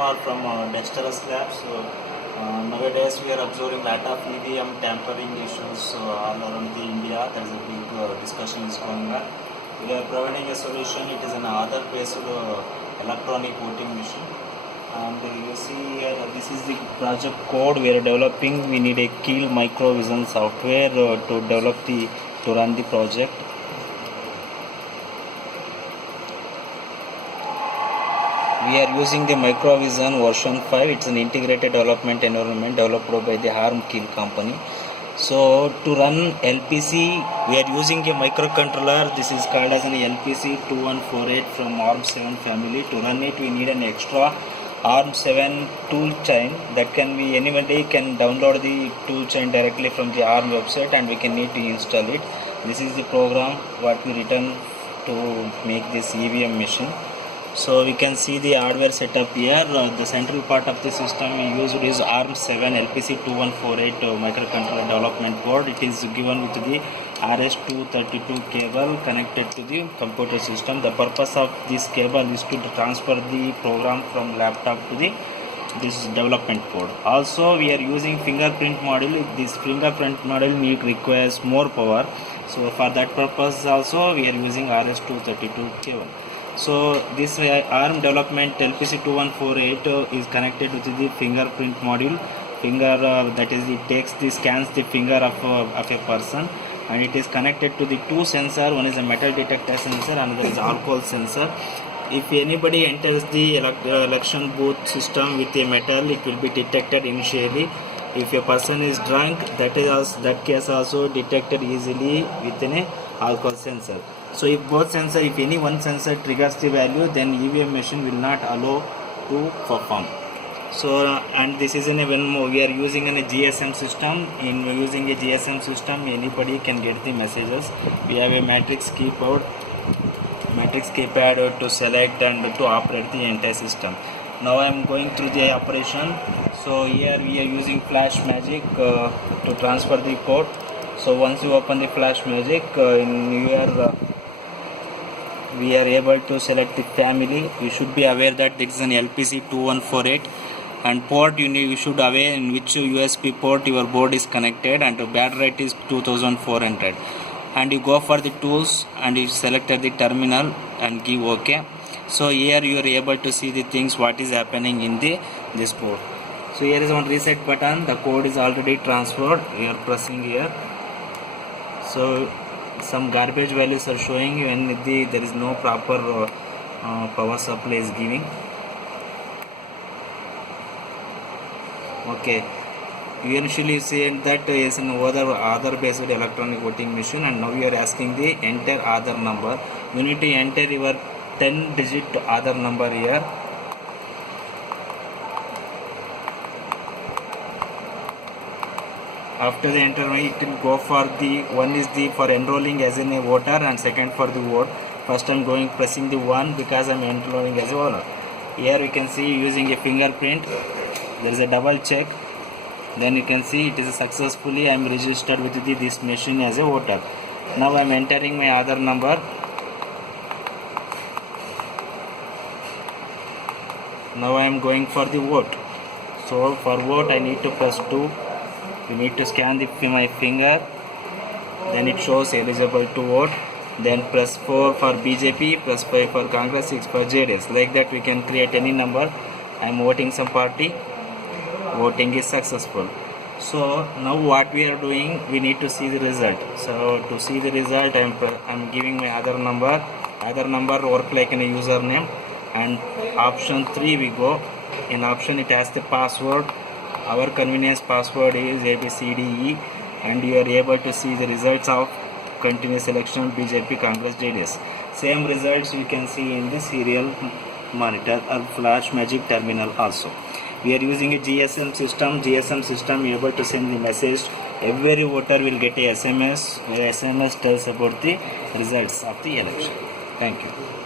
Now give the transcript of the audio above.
Kumar from Dexterous Labs. Nowadays we are observing lot of EVM tampering issues all around the India. There is a big discussion is going on. We are providing a solution. It is an Aadhaar-based electronic voting machine. And you see here, this is the project code we are developing. We need a Keel Microvision software to run the project. We are using the Microvision version 5. It's an integrated development environment developed by the ARM Keel company. So to run LPC, we are using a microcontroller. This is called as an LPC 2148 from ARM 7 family. To run it, we need an extra ARM 7 tool chain. That can be, anybody can download the tool chain directly from the ARM website, and we can need to install it. This is the program what we written to make this EVM machine. So we can see the hardware setup here. The central part of the system we used is ARM 7 LPC 2148 microcontroller development board. It is given with the RS-232 cable connected to the computer system. The purpose of this cable is to transfer the program from laptop to this development board. Also we are using fingerprint module. This fingerprint module requires more power. So for that purpose also we are using RS-232 cable. So this ARM development LPC 2148 is connected to the fingerprint module. That is, it scans the finger of a person, and it is connected to the two sensor. One is a metal detector sensor, another is alcohol sensor. If anybody enters the election booth system with a metal, it will be detected initially. If a person is drunk, that case also detected easily within a alcohol sensor. So if any one sensor triggers the value, then EVM machine will not allow to perform. So and this is when we are using a GSM system. In using a GSM system, anybody can get the messages. We have a matrix keypad to select and to operate the entire system. Now I am going through the operation. So here we are using Flash Magic to transfer the code. So once you open the Flash Magic, in here we are able to select the family. You should be aware that this is an LPC 2148, and port you should aware in which USB port your board is connected, and the baud rate is 2400. And you go for the tools and you select the terminal and give OK. So here you are able to see the things what is happening in this board. So here is one reset button. The code is already transferred. You are pressing here. So some garbage values are showing when there is no proper power supply is giving. Okay, you initially said that is an Aadhaar based electronic voting machine, and now you are asking the enter Aadhaar number. You need to enter your 10-digit Aadhaar number here. After the enter, it will go for the one is for enrolling as a voter, and second for the vote. First I am pressing the 1 because I am enrolling as a voter. Here we can see using a fingerprint. There is a double check. Then you can see it is successfully I am registered with this machine as a voter. Now I am entering my Aadhaar number. Now I am going for the vote. So for vote I need to press 2. You need to scan my finger, then it shows eligible to vote. Then press 4 for BJP, press 5 for Congress, 6 for JDS. Like that we can create any number. I am voting some party. Voting is successful. So now what we are doing, we need to see the result. So to see the result, I am giving my Aadhaar number. Aadhaar number work like in a username. And option 3 we go. In option it has the password. Our convenience password is ABCDE, and you are able to see the results of continuous election BJP Congress JDS. Same results we can see in the serial monitor or Flash Magic terminal also. We are using a GSM system. GSM system able to send the message. Every voter will get a SMS. SMS tells about the results of the election. Thank you.